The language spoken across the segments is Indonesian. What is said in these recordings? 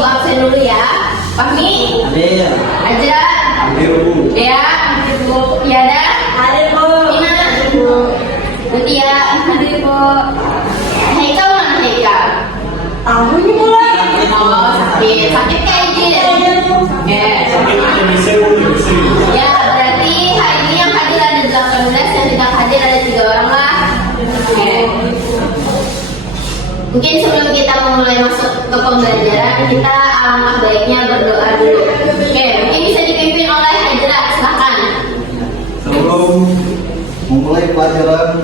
Ibu absen dulu ya. Fahmi? Hadir. Ajra? Hadir, Bu. Dea? Bu. Yana? Hadir, Bu. Ina? Mutia? Hadir, Bu. Haikal mana Haikal? Tahu ini mulai. Oh, sakit. Sakit kayak gini. Oke. Sakit Indonesia, Bu. Ya, berarti hari ini yang hadir ada 18, yang tidak hadir ada 3 orang lah. Oke. Mungkin sebelum kita memulai masuk ke pembelajaran, kita alangkah baiknya berdoa dulu. Oke, mungkin bisa dipimpin oleh Hajra, silakan. Sebelum memulai pelajaran,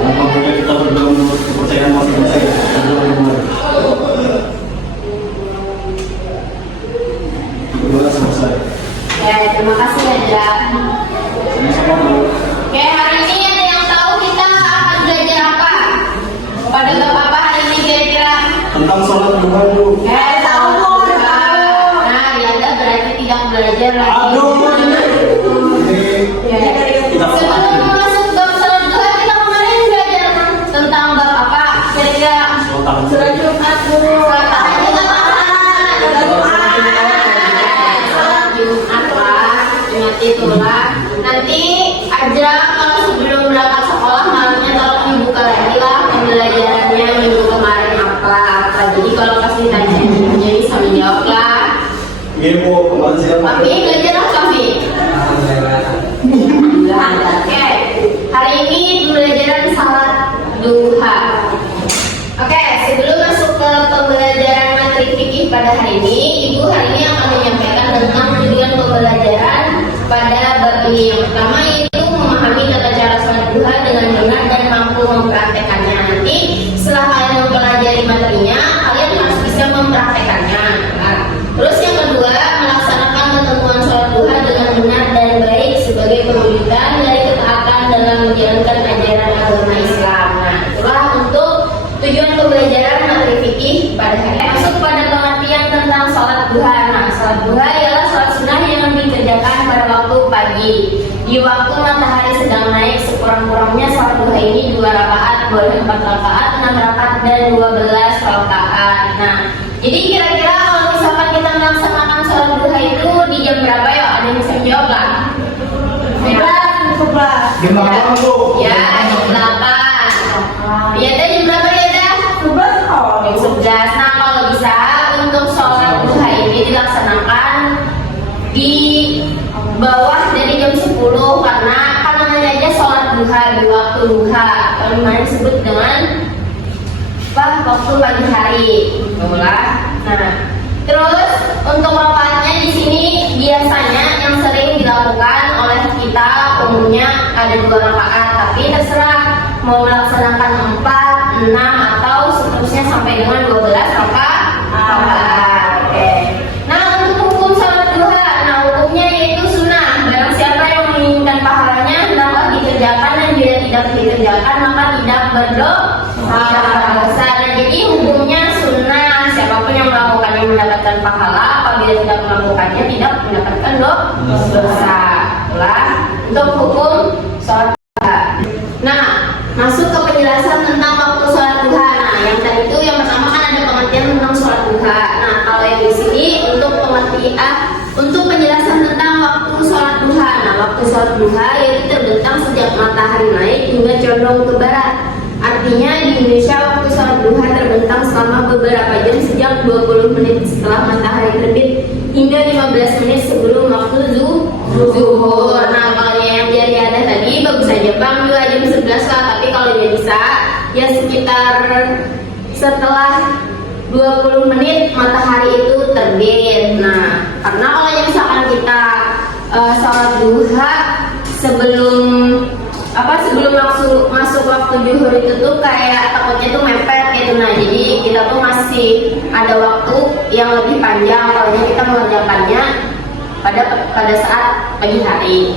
apabila kita berdoa menurut kepercayaan masing-masing, berdoa dimulai. Berdoa selesai. Ya, terima kasih Hajra. Sama-sama, Bu. Oke, hari ini ada yang tahu kita akan belajar apa? Pada Bapak hari ini kira-kira? Tentang sholat duha, Bu. Tahu. Nah, ya udah berarti tidak belajar lagi. Aduh. Ya. Tidak Sebelum masuk bab sholat duha, kita kemarin belajar tentang bab apa? Kira-kira Sholat tahajud. sholat Jumat dulu. Sholat tahajud apa? Sholat Jumat lah. Ingat itulah. Nanti Ajra kalau sebelum berangkat sekolah malamnya tolong dibuka lagi lah pembelajarannya minggu kemarin apa. Jadi kalau kasih tanya jadi bisa menjawab lah. Iya, Bu. Kemarin siang. Tapi belajar apa kami? Oke, hari ini pembelajaran salat duha. Oke, sebelum masuk ke pembelajaran materi fikih pada hari ini, Ibu hari ini akan menyampaikan tentang tujuan pembelajaran pada bab ini. Yang pertama yaitu memahami tata cara salat duha dengan benar dan mampu mempraktekannya. Nanti setelah kalian mempelajari materinya, kalian harus bisa mempraktekannya. Nah, terus yang kedua, melaksanakan ketentuan sholat duha dengan benar dan baik sebagai perwujudan dari ketaatan dalam menjalankan ajaran agama Islam. Nah, itulah untuk tujuan pembelajaran materi fikih pada hari ini. Masuk pada pengertian tentang sholat duha. Nah, sholat duha ialah sholat sunnah yang dikerjakan pada waktu pagi. Di waktu matahari sedang naik, sekurang-kurangnya sholat duha ini 2 rakaat, boleh 4 rakaat, 6 rakaat, dan 12 rakaat. Nah, jadi kira-kira kalau misalkan kita melaksanakan sholat duha itu di jam berapa ya? Ada yang bisa menjawab lah? 11. Jam berapa, Bu? Ya, jam 8. Ya, ada jam berapa ya? Dah? 11 oh. Jam 11. Nah, kalau bisa untuk sholat duha ini dilaksanakan di bawah dari jam 10 karena kan namanya aja sholat duha di waktu duha. Kalau kemarin disebut dengan waktu pagi hari. Itulah. Nah, terus untuk rakaatnya di sini biasanya yang sering dilakukan oleh kita umumnya ada 2 rakaat, tapi terserah mau melaksanakan 4, 6 atau seterusnya sampai dengan 12 rakaat. Oke. Nah, untuk hukum sholat duha, nah hukumnya yaitu sunnah. Barang siapa yang menginginkan pahalanya hendaklah dikerjakan, dan bila tidak dikerjakan maka tidak berdosa. Nah, jadi hukumnya sunnah. Siapapun yang melakukannya mendapatkan pahala, apabila tidak melakukannya tidak mendapatkan dosa. Itulah untuk hukum sholat duha. Nah, masuk ke penjelasan tentang waktu sholat duha. Nah, yang tadi itu yang pertama kan ada pengertian tentang sholat duha. Nah, kalau yang di sini untuk pengertian untuk penjelasan tentang waktu sholat duha. Nah, waktu sholat duha yaitu terbentang sejak matahari naik hingga condong ke barat. Artinya di Indonesia waktu sholat duha terbentang selama beberapa jam sejak 20 menit setelah matahari terbit hingga 15 menit sebelum waktu zuhur. Nah, kalau yang jadi ada tadi bagus saja Bang juga jam 11 lah, tapi kalau dia bisa ya sekitar setelah 20 menit matahari itu terbit. Nah, karena kalau misalkan kita sholat duha sebelum masuk waktu zuhur itu tuh kayak takutnya tuh mepet gitu. Nah, jadi kita tuh masih ada waktu yang lebih panjang kalau kita mengerjakannya pada saat pagi hari.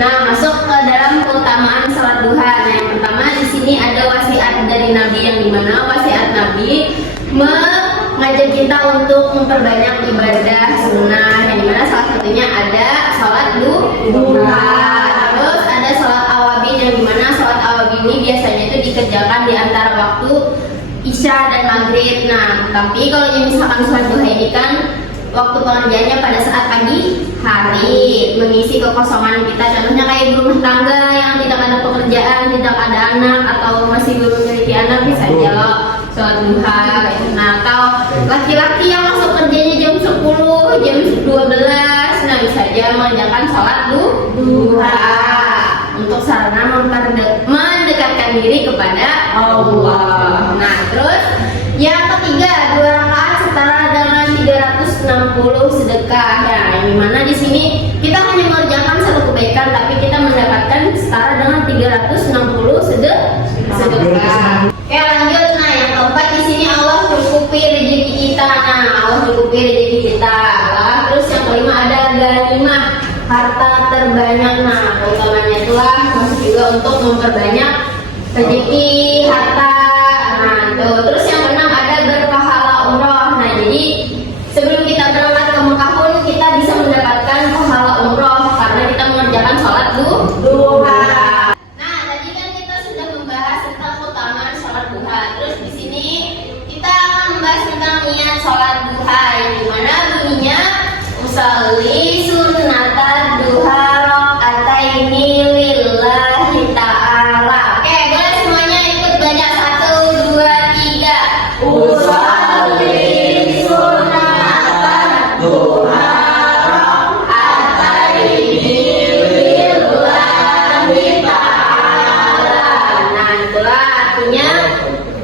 Nah, masuk ke dalam keutamaan sholat duha. Nah, yang pertama di sini ada wasiat dari Nabi, yang dimana wasiat Nabi mengajak kita untuk memperbanyak ibadah sunnah, yang dimana salah satunya ada sholat duha. Terus ada sholat awabin, yang dimana sholat awabin ini biasanya itu dikerjakan di antara waktu Isya dan Maghrib. Nah, tapi kalau misalkan sholat duha ini kan waktu pengerjaannya pada saat pagi hari, mengisi kekosongan kita. Contohnya kayak ibu rumah tangga yang tidak ada pekerjaan, tidak ada anak, atau masih belum memiliki anak, bisa aja loh sholat duha kayak gitu. Nah, atau laki-laki yang masuk kerjanya jam 10, jam 12, nah bisa aja mengerjakan sholat duha untuk sarana mendekatkan diri kepada Allah. Nah, terus yang ketiga, 2 rakaat setara dengan 360 sedekah. Ya, yang dimana di sini kita hanya mengerjakan satu kebaikan, tapi kita mendapatkan setara dengan 360 sedekah. Oke, lanjut. Nah, yang keempat di sini Allah cukupi rezeki kita. Nah, Allah cukupi rezeki kita. Terus yang kelima ada ghanimah, harta terbanyak. Nah, keutamanya itulah masuk juga untuk memperbanyak rezeki harta. Nah, tuh. Terus yang keenam ada berpahala umroh. Nah, jadi sebelum kita berangkat ke Mekah pun kita bisa mendapatkan pahala umroh karena kita mengerjakan sholat duha. Nah, tadi kan kita sudah membahas tentang keutamaan sholat duha. Terus di sini kita akan membahas tentang niat sholat duha, yang dimana bunyinya usolli sunnatan duha rakaataini lillahi ta'ala. Oke, boleh semuanya ikut baca 1, 2, 3. Usolli sunnatan duha rakaataini lillahi ta'ala. Nah, itulah artinya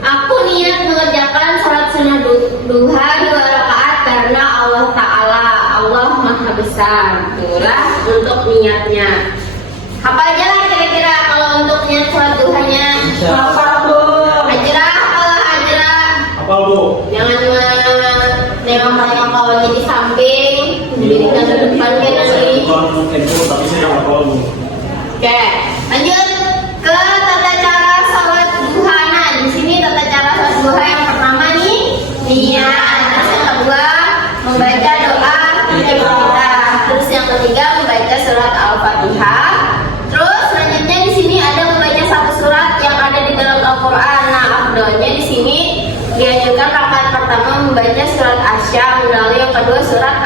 aku niat mengerjakan sholat sunnah duha 2 rakaat karena Allah Ta'ala, Allah Maha Besar. Itulah untuk niatnya. Apa aja lah kira-kira kalau untuk niat sholat duhanya? Apa Bu? Hajrah, kalau hajrah Apa Bu? jangan cuma nengok kawannya di samping, dirinya ke depan kayak nanti. Bukan info, tapi saya nggak tahu Bu. Oke, lanjut ke tata cara sholat duha. Nah, di sini tata cara sholat duha yang pertama nih niat. Terus yang kedua membaca doa istiftah. Terus yang ketiga membaca surat Al-Fatihah. Terus selanjutnya di sini ada membaca satu surat yang ada di dalam Al-Qur'an. Nah, afdolnya di sini dianjurkan rakaat pertama membaca surat Asy-Syams, lalu yang kedua surat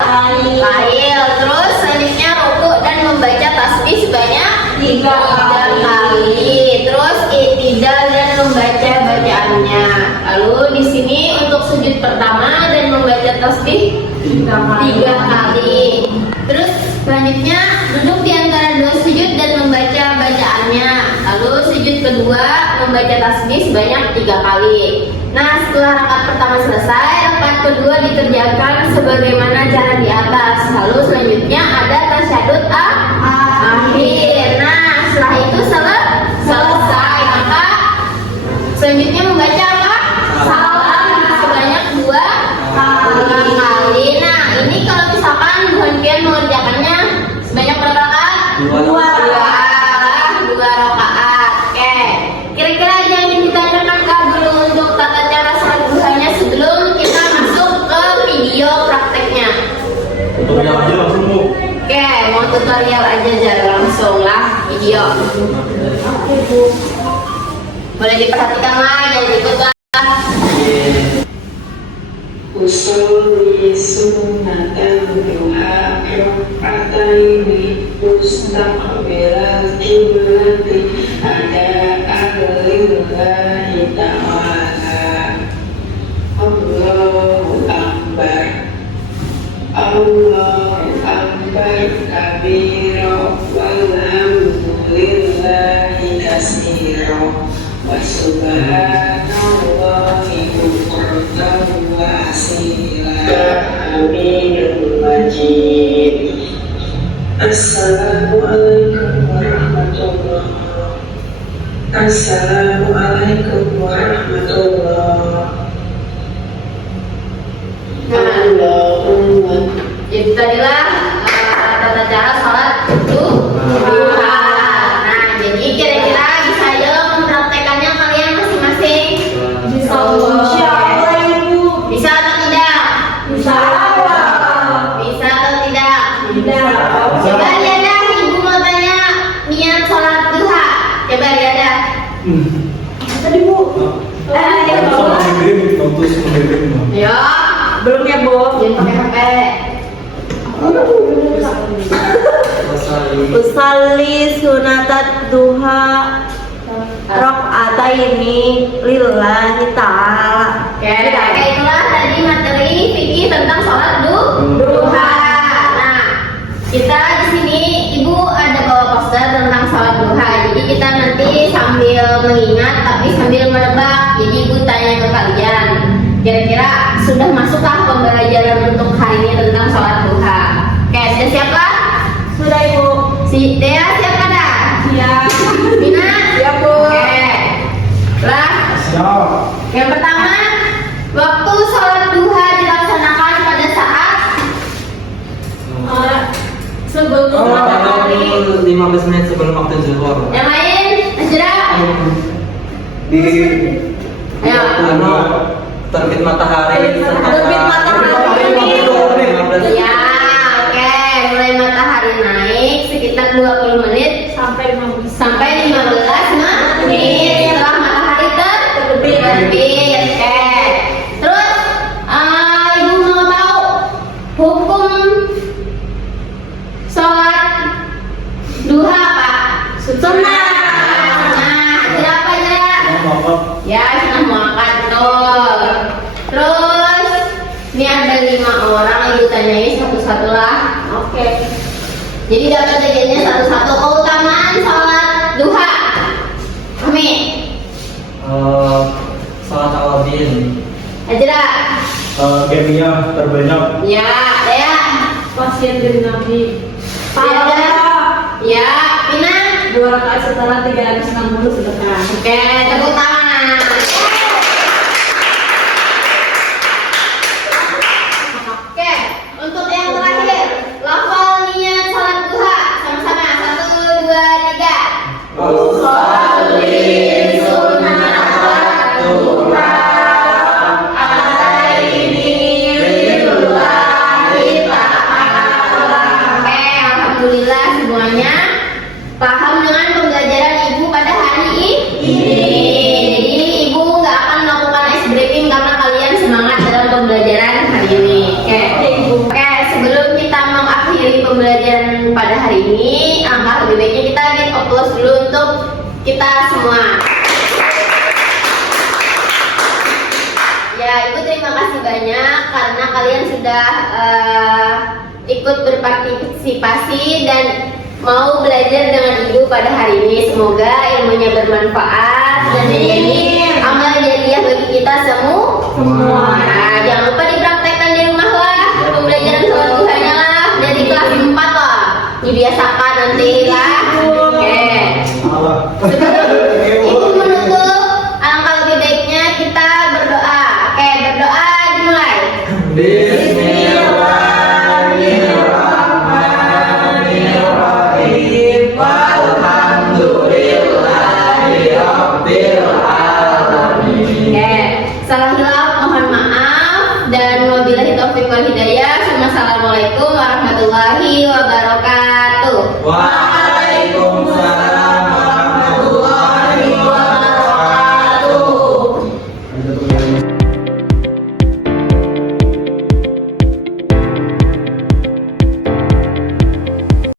Al-Lail. Terus selanjutnya ruku dan membaca tasbih sebanyak 3 kali. Terus i'tidal dan membaca bacaannya. Lalu di sini untuk sujud pertama dan membaca tasbih 3 kali. Terus selanjutnya duduk di antara 2 sujud dan membaca bacaannya. Lalu sujud kedua membaca tasbih sebanyak 3 kali. Nah, setelah rakaat pertama selesai, rakaat kedua dikerjakan sebagaimana cara di atas. Lalu selanjutnya ada tasyahud akhir. Nah, setelah itu selesai, maka selanjutnya membaca apa? Salam sebanyak 2 kali. Nah, ini kalau misalkan Bu Hanfian mengerjakannya sebanyak berapa rakaat? 2 rakaat. Oke. Kira-kira ada yang ingin ditanyakan Kak dulu untuk tata cara sholat duhanya sebelum kita masuk ke video prakteknya? Tutorial aja langsung Bu. Oke, mau tutorial aja jangan langsung lah video. Oke Bu. Boleh diperhatikan lah, jangan ikut lah. Usolli sunnatan duha rakaataini mustaqbilal qiblati lillahi ta'ala. Allahu akbar, Allahu akbar kabira, walhamdulillahi katsira, wa subhanallahi bukratan wa asila. Aminul majid. Assalamualaikum warahmatullahi wabarakatuh. Assalamualaikum warahmatullahi Allahumma. Jadi tadilah tata cara sholat duha. Nah, jadi kira-kira bisa aja lo mempraktekannya kalian masing-masing. Insya Allah Ibu. Bisa atau tidak? Insya Allah. Bisa atau tidak? Tidak. Coba lihat dah, ibu mau tanya niat sholat duha. Coba lihat dah. Tadi Bu. Coba Belum ya, Bu? Jangan pakai HP. Usalli sunatat duha rakaataini lillahi ta'ala. Oke, itulah tadi materi fikih tentang sholat duha. Nah, kita di sini Ibu ada bawa poster tentang sholat duha. Jadi kita nanti sambil mengingat tapi sambil menebak. Jadi Ibu tanya ke kalian, kira-kira sudah masukkah pembelajaran untuk hari ini tentang sholat duha? Oke, sudah siap kah? Sudah, Ibu. Si Dea siap kan dah? Siap. Bina? Siap, Bu. Oke. Lah, Siap. yang pertama, waktu sholat duha dilaksanakan pada saat Sebelum matahari. 15 menit sebelum waktu zuhur. yang lain, Najra? Di Ayo. terbit matahari. Terbit matahari. 15 Ya, oke. Mulai matahari naik sekitar 20 menit Sampai 15. sampai 15 menit setelah matahari terbit. Oke. Terus, Ibu mau tahu hukum sholat duha apa? Sunnah. Nah, berapa aja? Maaf. Ya, sudah muakat betul. Terus, ini ada 5 orang yang ditanyain satu-satu lah. Oke. Jadi dapat jawabannya satu-satu. Keutamaan sholat duha. Kami. Salat awabin. Ajra. Gamenya terbanyak. Ya, ya. Pasien dari Nabi. Ada. Ya, Pina. 2 rakaat setelah 360 sedekah. Oke, tepuk tangan. Oke, untuk yang terakhir, lafal niat sholat duha sama-sama 1, 2, 3. Usolli sunnatat duha ataini lillahi ta'ala. Oke, alhamdulillah semuanya paham dengan pembelajaran Ibu pada hari ini. Jadi Ibu nggak akan melakukan ice breaking karena kalian semangat dalam pembelajaran hari ini. Oke, sebelum kita mengakhiri pembelajaran pada hari ini, angka lebih baiknya kita give applause dulu untuk kita semua. Ya, Ibu terima kasih banyak karena kalian sudah ikut berpartisipasi dan mau belajar dengan Ibu pada hari ini. Semoga ilmunya bermanfaat dan menjadi amal jariah bagi kita semua. Nah, jangan lupa dipraktekkan di rumah lah. Pembelajaran sholat duhanya lah dari kelas 4 lah. Dibiasakan nanti lah. Oke. Sebelum Ibu menutup, alangkah lebih baiknya kita berdoa. Oke, berdoa dimulai. Bismillah.